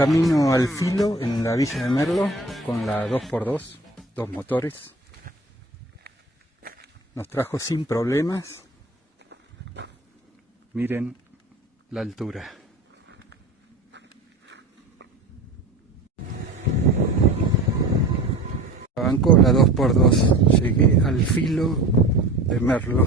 camino al filo en la Villa de Merlo con la 2x2, dos motores. Nos trajo sin problemas. Miren la altura. Arrancó la 2x2. Llegué al filo de Merlo.